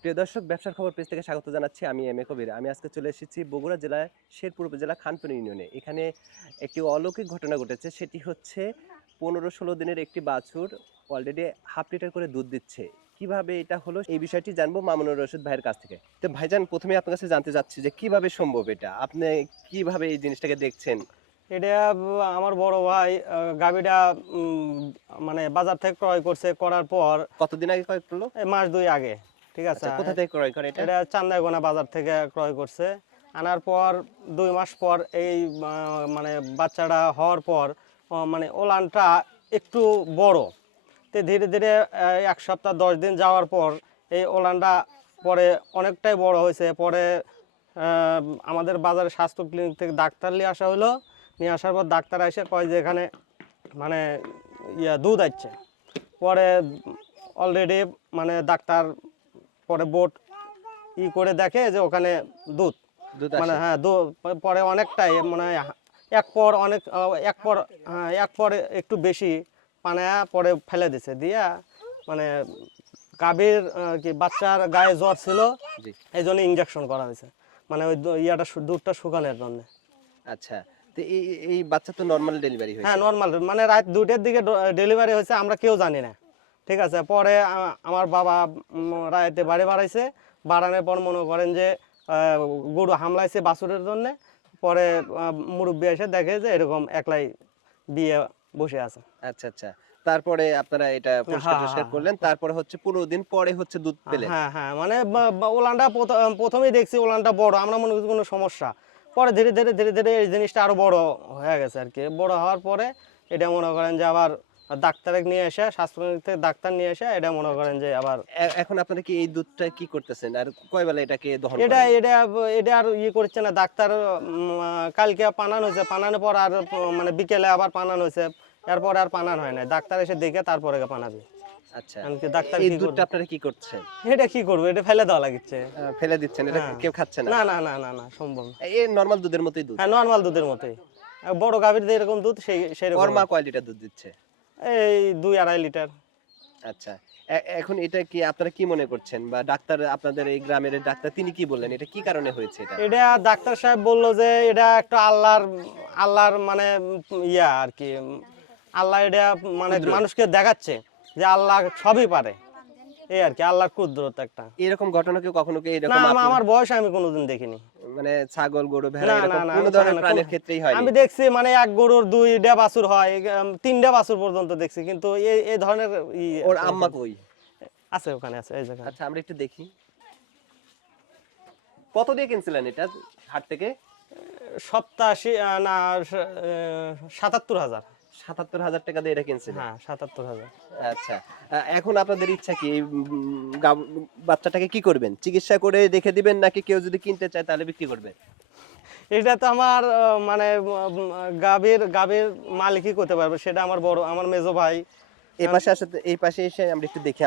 প্রিয় দর্শক, ব্যবসার খবর পেজ থেকে স্বাগত জানাচ্ছি। আমি এম এ কবির। আমি আজকে চলে এসেছি বগুড়া জেলায় শেরপুর উপজেলা খানপুর ইউনিয়নে। এখানে একটি অলৌকিক ঘটনা ঘটেছে। সেটি হচ্ছে ১৫-১৬ দিনের একটি বাছুর অলরেডি হাফ লিটার করে দুধ দিচ্ছে। কিভাবে এটা হলো এই বিষয়টি জানবো মামুনুর রশিদ ভাইয়ের কাছ থেকে। তো ভাইজান, প্রথমে আপনার কাছে জানতে চাচ্ছি যে কিভাবে সম্ভব এটা? আপনি কিভাবে এই জিনিসটাকে দেখছেন? এটা আমার বড় ভাই গাভীটা মানে বাজার থেকে ক্রয় করছে, করার পর কতদিন আগে ক্রয় করলো? এই মাস দুই আগে, ঠিক আছে। আচ্ছা, কোথা থেকে ক্রয় করে এটা? এটা চান্দাইগোনা বাজার থেকে ক্রয় করছে। আনার পর 2 মাস পর এই মানে বাচ্চাটা হওয়ার পর মানে ওলানটা একটু বড়, তো ধীরে ধীরে 1 সপ্তাহ 10 দিন যাওয়ার পর এই ওলানটা পরে অনেকটাই বড় হয়েছে। পরে আমাদের বাজারে স্বাস্থ্য ক্লিনিক থেকে ডাক্তার নিয়ে আসা হলো। নিয়ে আসার পর ডাক্তার এসে কয় যে এখানে মানে দুধ আসছে। পরে অলরেডি মানে ডাক্তার পরে বোর্ড করে দেখে যে ওখানে দুধ দুধ মানে আসে। হ্যাঁ পরে অনেকটাই মানে এক পর অনেক এক পর একটু বেশি পানায়া পরে ফেলে দিছে দিয়া মানে গাভীর কি বাচ্চার গায়ে জ্বর ছিল, জি। এই জন্য ইঞ্জেকশন করা হয়েছে, মানে ওই দুধটা শুকানোর জন্য। আচ্ছা, তো এই এই বাচ্চা তো নরমাল ডেলিভারি হ্যাঁ হয়েছে। নর্মাল, মানে রাত 2টার দিকে ডেলিভারি হয়েছে, আমরা কেউ জানি না, ঠিক আছে। পরে আমার বাবা রাতে বাড়ি বাড়াইছে, বাড়ানোর পর মনে করেন যে গরু হামলাইছে বাছুরের জন্য। পরে মুরব্বী এসে দেখে যে এরকম একলাই বিয়ে বসে আছে। আচ্ছা, আচ্ছা। তারপরে আপনারা এটা হ্যাঁ পরিষ্কার-টরিষ্কার হ্যাঁ করলেন। তারপরে হচ্ছে ১৫ দিন পরে হচ্ছে দুধ পেলেন। হ্যাঁ হ্যাঁ মানে ওলানটা প্রথমেই দেখছি ওলানটা বড়, আমরা মনে করছি কোনো সমস্যা। পরে ধীরে ধীরে ধীরে ধীরে এই জিনিসটা আরো বড় হয়ে গেছে আর কি। বড় হওয়ার পরে এটা মনে করেন যে আবার ডাক্তারে নিয়ে এসে, স্বাস্থ্যকেন্দ্র থেকে ডাক্তার নিয়ে এসে এটা মনে করেন যে আবার এখন আপনারা কি এই দুধটা কি করতেছেন? আর কয় বেলা এটাকে দহন এটা করেন? এটা এটা আর করছে না ডাক্তার। কালকে পানানো হয়েছে, পানানোর পর আর মানে বিকেলে আবার পানানো হয়েছে, এরপর আর পানানো হয় না। ডাক্তার এসে দেখে তারপরে পানাবে। আচ্ছা। এমনকি ডাক্তার এই কি দুধটা করবে, আপনারা কি করছেন? এটা কি করবো, এটা ফেলে দেওয়া লাগছে। ফেলে দিচ্ছেন। এটা হ্যাঁ কেউ খাচ্ছে না। না না না না না সম্ভব না। এই নরমাল দুধের মতোই দুধ। হ্যাঁ নর্মাল দুধের মতোই, বড় গাভীর যেরকম দুধ সেই রকম। ওর মা কয় লিটার দুধ দিচ্ছে? এই 2-2.5 লিটার। আচ্ছা। এখন এটা কি আপনারা কি মনে করছেন? বা ডাক্তার, আপনাদের এই গ্রামের ডাক্তার তিনি কি বললেন? এটা কি কারণে হয়েছে এটা? এটা ডাক্তার সাহেব বললো যে এটা একটা আল্লাহর মানে আর কি, আল্লাহ এটা মানে কুদরত। মানুষকে দেখাচ্ছে যে আল্লাহ সবই পারে, এই আর কি, আল্লাহর কুদরত একটা। এরকম ঘটনা কেউ কখনো কি না এরকম আমার বয়সে আমি কোনোদিন দেখিনি। মানে ছাগল, গরু, ভেড়া না না এরকম না কোন আমি ধরনের না, প্রাণীর ক্ষেত্রেই হয়নি? আমি দেখছি মানে এক গরুর 2টা বাছুর হয়, 3টা বাছুর পর্যন্ত দেখছি, কিন্তু এই ধরনের ওর আম্মা কই? আছে, ওখানে আছে এই জায়গায়। আচ্ছা, আমরা একটু দেখি। কত দিয়ে কিনছিলেন এটা হাট থেকে? 87 না 77,000। ৭৭,০০০ টাকা দিয়ে এটা কিনছিলেন? হ্যাঁ 77,000। আচ্ছা। এখন আপনাদের ইচ্ছা কি? এই বাচ্চাটাকে কি করবেন? চিকিৎসা করে রেখে দিবেন, নাকি কেউ যদি কিনতে চায় তাহলে বিক্রি করবেন? এটা তো আমার মানে গাভীর মালিকই করতে পারবে, সেটা আমার মেজো ভাই। এই পাশে আসলে, এই পাশে এসে আমরা একটু দেখি।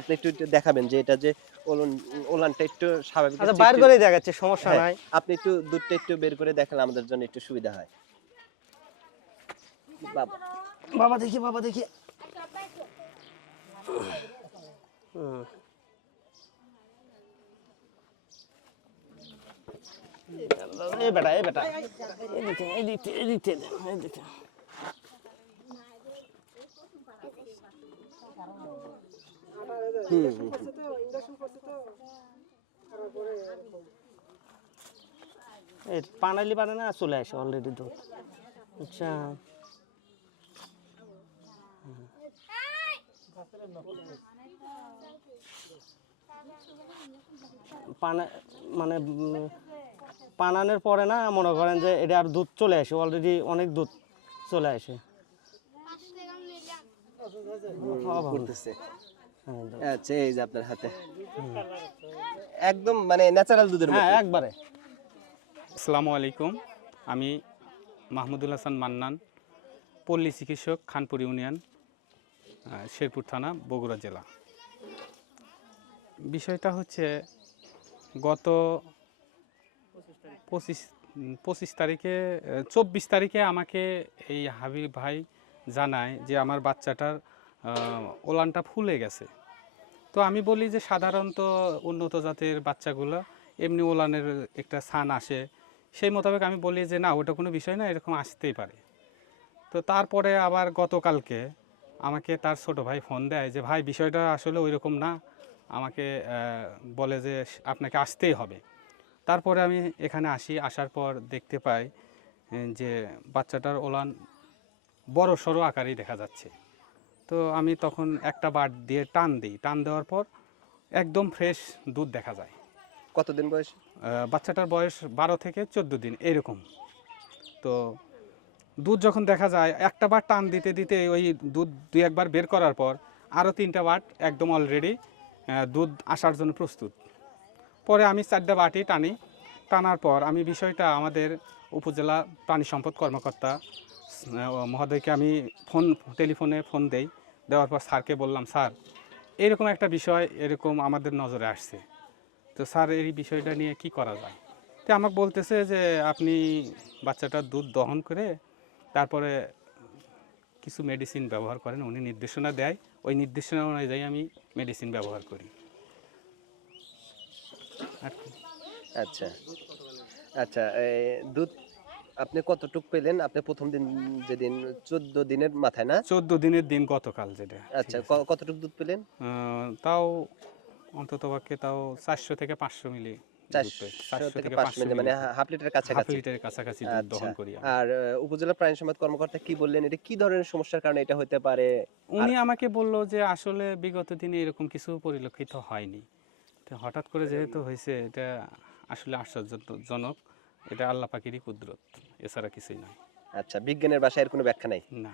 আপনি একটু দেখাবেন যে এটা যে ওলন, ওলানটা একটু স্বাভাবিক আচ্ছা আছে বাইর একটু। করে দেখাচ্ছে, সমস্যা হ্যাঁ, নাই। আপনি একটু দুধটা একটু বের করে দেখালে আমাদের জন্য একটু সুবিধা হয়। বাবা, বাবা দেখি, বাবা দেখি। হুম। এই বেটা এদিকে এদিকে এদিকে এদিকে। হুম, হুম। এই পানালি পারে না, চলে আসে অলরেডি দুধ। আচ্ছা পানা মানে পানানোর পরে না মনে করেন যে এটা আর দুধ চলে আসে, অলরেডি অনেক দুধ চলে আসে। করতেছে। হ্যাঁ আচ্ছা, এই যে আপনার হাতে একদম মানে ন্যাচারাল দুধের মতো। একবারে। আসসালামু আলাইকুম। আমি মাহমুদুল হাসান মান্নান, পল্লী চিকিৎসক, খানপুর ইউনিয়ন, শেরপুর থানা, বগুড়া জেলা। বিষয়টা হচ্ছে গত 25 তারিখে 24 তারিখে আমাকে এই হাবিব ভাই জানায় যে আমার বাচ্চাটার ওলানটা ফুলে গেছে। তো আমি বলি যে সাধারণত উন্নত জাতের বাচ্চাগুলো এমনি ওলানের একটা ছান আসে, সেই মোতাবেক আমি বলি যে না ওটা কোনো বিষয় না, এরকম আসতেই পারে। তো তারপরে আবার গতকালকে আমাকে তার ছোট ভাই ফোন দেয় যে ভাই বিষয়টা আসলে ওই রকম না, আমাকে বলে যে আপনাকে আসতেই হবে। তারপরে আমি এখানে আসি, আসার পর দেখতে পাই যে বাচ্চাটার ওলান বড় সড়ো আকারেই দেখা যাচ্ছে। তো আমি তখন একটা বাট দিয়ে টান দিই, টান দেওয়ার পর একদম ফ্রেশ দুধ দেখা যায়। কতদিন বয়স? বাচ্চাটার বয়স 12 থেকে 14 দিন এরকম। তো দুধ যখন দেখা যায়, একটা বার টান দিতে দিতে ওই দুধ 2-1 বার বের করার পর আরও 3টা বাট একদম অলরেডি দুধ আসার জন্য প্রস্তুত। পরে আমি 4টা বাটি টানি, টানার পর আমি বিষয়টা আমাদের উপজেলা প্রাণী সম্পদ কর্মকর্তা মহোদয়কে আমি টেলিফোনে ফোন দেই। দেওয়ার পর স্যারকে বললাম, স্যার এরকম একটা বিষয় এরকম আমাদের নজরে আসছে, তো স্যার এই বিষয়টা নিয়ে কি করা যায়? তো আমাকে বলতেছে যে আপনি বাচ্চাটার দুধ দহন করে তারপরে কিছু মেডিসিন ব্যবহার করেন, উনি নির্দেশনা দেয়, ওই নির্দেশনা অনুযায়ী আমি মেডিসিন ব্যবহার করি আর কি। আচ্ছা আচ্ছা, দুধ আপনি কতটুক পেলেন? আপনি প্রথম দিন যেদিন 14 দিনের মাথায় না? 14 দিনের দিন গতকাল যেটা। আচ্ছা, কতটুক দুধ পেলেন? তাও অন্ততপক্ষে তাও 400 থেকে 500 মিলি দুধ পাই। 400 থেকে 500 মিলি, মানে হাফ লিটার হাফ কাছাকাছি। লিটারের কাছাকাছি দুধ আচ্ছা, দহন করি আমি। আর উপজেলা প্রাণী সম্পদ কর্মকর্তা কি বললেন? এটা কি ধরনের সমস্যার কারণে এটা হতে পারে? উনি আমাকে বলল যে আসলে বিগত দিনে এরকম কিছু পরিলক্ষিত হয়নি, তো হঠাৎ করে যেহেতু হয়েছে এটা আসলে আশ্চর্যজনক, এটা আল্লাহ পাকেরই কুদরত, এছাড়া কিছুই নয়। আচ্ছা, বিজ্ঞানের ভাষায় এর কোনো ব্যাখ্যা নাই? না,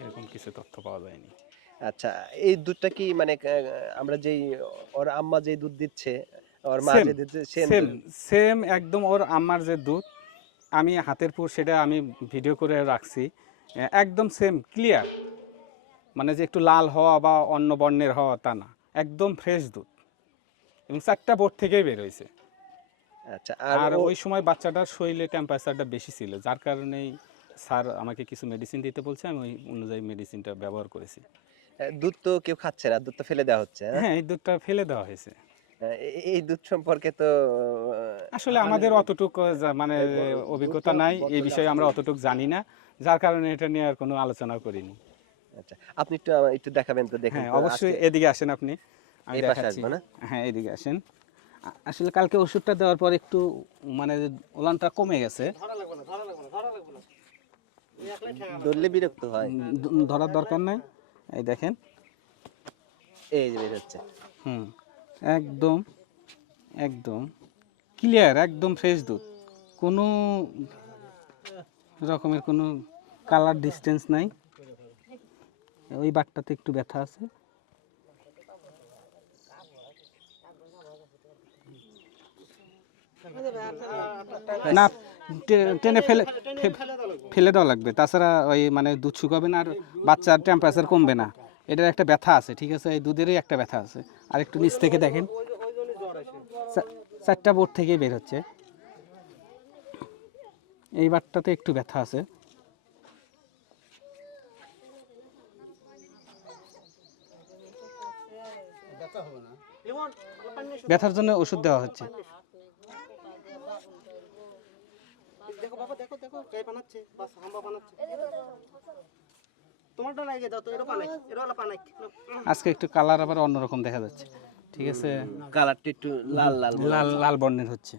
এরকম কিছু তথ্য পাওয়া যায়নি। আচ্ছা, এই দুধটা কি মানে আমরা যেই ওর আম্মা যেই দুধ দিচ্ছে, ওর মা সেম যে দিচ্ছে সেম সেম দুধ? সেম একদম ওর আম্মার যে দুধ, আমি হাতের পুর সেটা আমি ভিডিও করে রাখছি, একদম সেম ক্লিয়ার, মানে যে একটু লাল হওয়া বা অন্য বর্ণের হওয়া তা না, একদম ফ্রেশ দুধ এবং 4টা বোর্ড থেকেই বের হয়েছে। আচ্ছা, আর ওই সময় বাচ্চাটার শরীরে টেম্পারেচারটা বেশি ছিল, যার কারণেই স্যার আমাকে কিছু মেডিসিন দিতে বলছে, আমি ওই অনুযায়ী মেডিসিনটা ব্যবহার করেছি। দুধ তো কেউ খাচ্ছে না, দুধ তো ফেলে দেওয়া হচ্ছে, হ্যাঁ? হ্যাঁ, এই দুধটা ফেলে দেওয়া হয়েছে। এই দুধ সম্পর্কে তো আসলে আমাদের অতটুকু মানে অভিজ্ঞতা নাই, এই বিষয়ে আমরা অতটুকু জানি না, যার কারণে এটা নিয়ে আর কোনো আলোচনা করিনি। আচ্ছা, আপনি একটু একটু দেখাবেন তো, দেখেন হ্যাঁ তো অবশ্যই, আজকে। এদিকে আসেন আপনি, আমি এই পাশে দেখাচ্ছি। আসবো না? হ্যাঁ এদিকে আসেন। আসলে কালকে ওষুধটা দেওয়ার পর একটু মানে ওলানটা কমে গেছে, ধরলে বিরক্ত হয়। ধরার দরকার নাই, এই দেখেন। এই যে বের হচ্ছে। হুম, একদম একদম ক্লিয়ার, একদম ফ্রেশ দুধ, কোনো রকমের কোনো কালার ডিস্টেন্স নাই। ওই বাটটাতে একটু ব্যথা আছে। না, টেনে ফেলে দেওয়া লাগবে, তাছাড়া ওই মানে দুধ শুকাবে না আর বাচ্চার টেম্পারেচার কমবে না। এটার একটা ব্যথা আছে, ঠিক আছে, এই দুধেরই একটা ব্যথা আছে। আর একটু নিচ থেকে দেখেন, 4টা বোর্ড থেকে বের হচ্ছে, এই বাটটাতে একটু ব্যথা আছে। ব্যথার জন্য ওষুধ দেওয়া হচ্ছে। আজকে একটু কালার আবার অন্যরকম দেখা যাচ্ছে, ঠিক আছে, কালারটা একটু লাল লাল লাল লাল বর্ণের হচ্ছে।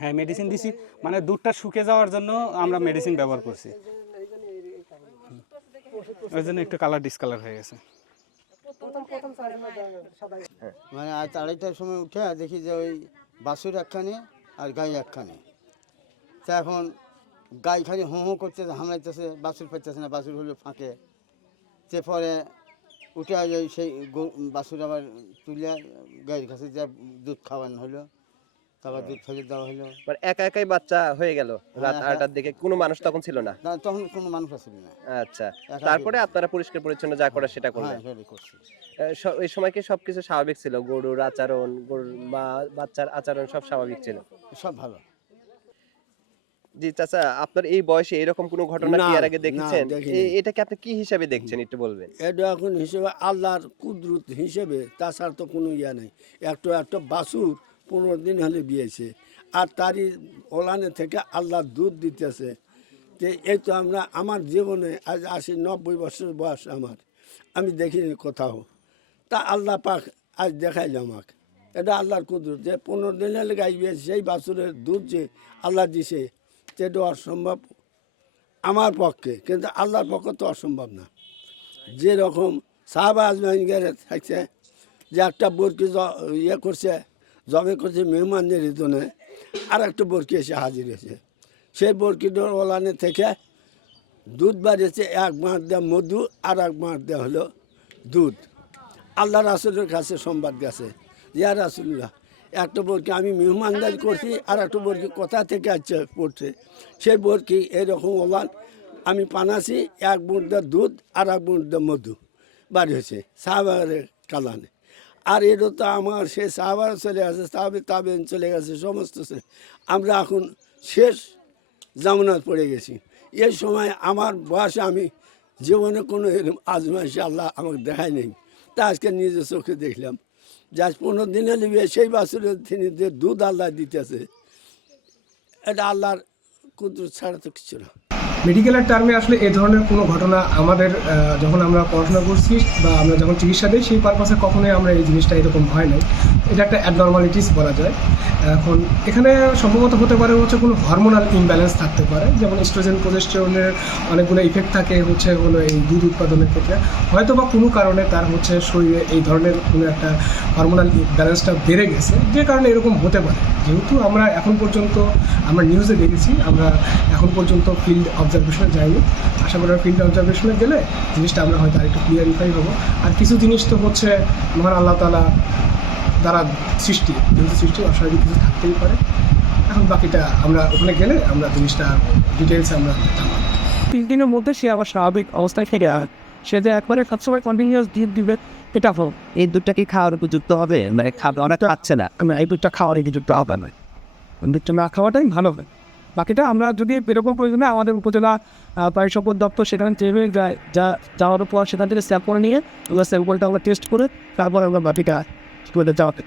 হ্যাঁ মেডিসিন দিছি, মানে দুধটা শুকে যাওয়ার জন্য আমরা মেডিসিন ব্যবহার করছি, ওই জন্য একটু কালার ডিসকালার হয়ে গেছে। মানে আজ 2:30টার সময় উঠে দেখি যে ওই বাছুর একখানে আর গাই একখানে। তা এখন গাই খালি হোঁ হোঁ করতেছে, হামলাইতেছে, বাছুর পাইতেছে না, বাছুর হলো ফাঁকে। সে পরে উঠে ওই সেই বাছুর আবার তুলে গাইয়ের কাছে যা দুধ খাওয়ানো হলো, তারপর দুধ ফেলে দেওয়া হলো। মানে একা একাই বাচ্চা হয়ে গেল রাত হ্যাঁ, 8টার দিকে, কোনো মানুষ তখন ছিল না? তখন কোনো মানুষ আসছিল না। আচ্ছা, একা তারপরে আপনারা পরিষ্কার পরিচ্ছন্ন যা করে সেটা হ্যাঁ, করলেন? সেটাই করছি। ওই সময় কি সবকিছু স্বাভাবিক ছিল? গরুর আচরণ, গরুর মা বাচ্চার আচরণ সব স্বাভাবিক ছিল? সব ভালো। জি চাচা, আপনার এই বয়সে এরকম কোনো ঘটনা কি না, এর আগে না, দেখেছেন? দেখিনি। এটাকে আপনি কি হিসাবে দেখছেন একটু বলবেন? এটা এখন হিসেবে আল্লাহর কুদরত হিসেবে, তাছাড়া তো কোনো ইয়া নেই। একটা বাছুর 15 দিন হলে বিয়েছে, আর তারই ওলানে থেকে আল্লাহ দুধ দিতেছে। তো এই তো আমার জীবনে আজ 80-90 বছর বয়স আমার, আমি দেখিনি কোথাও। তা আল্লাহ পাক আজ দেখাইল আমাকে, এটা আল্লাহর কুদরত যে 15 দিন হলে গাই বিয়েছে, সেই বাছুরের দুধ যে আল্লাহ দিছে, সেটা অসম্ভব আমার পক্ষে, কিন্তু আল্লাহর পক্ষে তো অসম্ভব না। যেরকম সাহাবা আজমাইন গেলে থাকছে যে একটা বরকি ইয়ে করছে, জবে করছে মেহমানদের ঋতনে, আর একটা বরকি এসে হাজির হয়েছে। সেই বরকিটার ওলানে থেকে দুধ বাড়িয়েছে, এক মাঠ দেওয়া মধু আর এক মাঠ দেওয়া হলো দুধ। আল্লাহ রাসুলের কাছে সংবাদ গেছে, ইয়া রাসুল্লাহ, একটা বরকি আমি মেহমানদারি করছি, আর একটা বরকি কোথা থেকে আসছে পড়ছে, সেই বরকি এরকম ওলান আমি পানাছি, এক মুঠটা দুধ আর এক মুঠটা মধু বাড়ি হয়েছে সাহাবার কালানে। আর এটা তো আমার সে সাহাবার চলে গেছে, তাবেন চলে গেছে, সমস্ত আমরা এখন শেষ জামানাত পড়ে গেছি। এই সময় আমার বয়সে আমি জীবনে কোনো এরকম আজমাইশে আল্লাহ আমাকে দেখায় নেই। তা আজকে নিজের চোখে দেখলাম যে আজ 15 দিনে নিবে সেই বাছুরের তিনি যে দুধ আল্লাহ দিতেছে, এটা আল্লাহর কুদরত ছাড়া তো কিছু না। মেডিকেলের টার্মে আসলে এই ধরনের কোনো ঘটনা আমাদের যখন আমরা পড়াশোনা করছি বা আমরা যখন চিকিৎসা দিই সেই পারপাসে কখনোই আমরা এই জিনিসটা এরকম হয় নাই। এটা একটা অ্যাবনর্মালিটিস বলা যায়। এখন এখানে সম্ভবত হতে পারে হচ্ছে কোনো হরমোনাল ইমব্যালেন্স থাকতে পারে, যেমন এস্ট্রোজেন প্রজেস্টেরনের অনেকগুলো ইফেক্ট থাকে হলো এই দুধ উৎপাদনের ক্ষেত্রে। হয়তো বা কোনো কারণে তার শরীরে এই ধরনের কোনো একটা হরমোনাল ব্যালেন্সটা বেড়ে গেছে, যে কারণে এরকম হতে পারে। যেহেতু আমরা এখন পর্যন্ত আমরা নিউজে দেখেছি, আমরা এখন পর্যন্ত ফিল্ড অবজারভেশনে যাইনি। আশা করি ফিল্ড অবজারভেশনে গেলে জিনিসটা আমরা হয়তো আরেকটু ক্লিয়ারিফাই হবো। আর কিছু জিনিস তো হচ্ছে মহান আল্লাহ তাআলা দ্বারা সৃষ্টি, যেহেতু সৃষ্টি অস্বাভাবিক কিছু থাকতেই পারে। এখন বাকিটা আমরা ওখানে গেলে আমরা জিনিসটা ডিটেলসে আমরা জানবো। 3 দিনের মধ্যে সে আবার স্বাভাবিক অবস্থায় ফিরে আসে। সে যে একবারে সবসময় কন্টিনিউয়াস দুধ দিবে এটা হোক, এই দুধটা কি খাওয়ার উপযুক্ত হবে? মানে অনেক খাচ্ছে না। এই দুধটা খাওয়ার উপযুক্ত হবে না, দুধটা না খাওয়াটাই ভালো হবে। বাকিটা আমরা যদি এরকম প্রয়োজনে আমাদের উপজেলা পানি সম্পদ দপ্তর সেখানে যাওয়ার পর সেখান থেকে স্যাম্পল নিয়ে ওই স্যাম্পলটা আমরা টেস্ট করে তারপর আমরা বাকিটা যাওয়াতে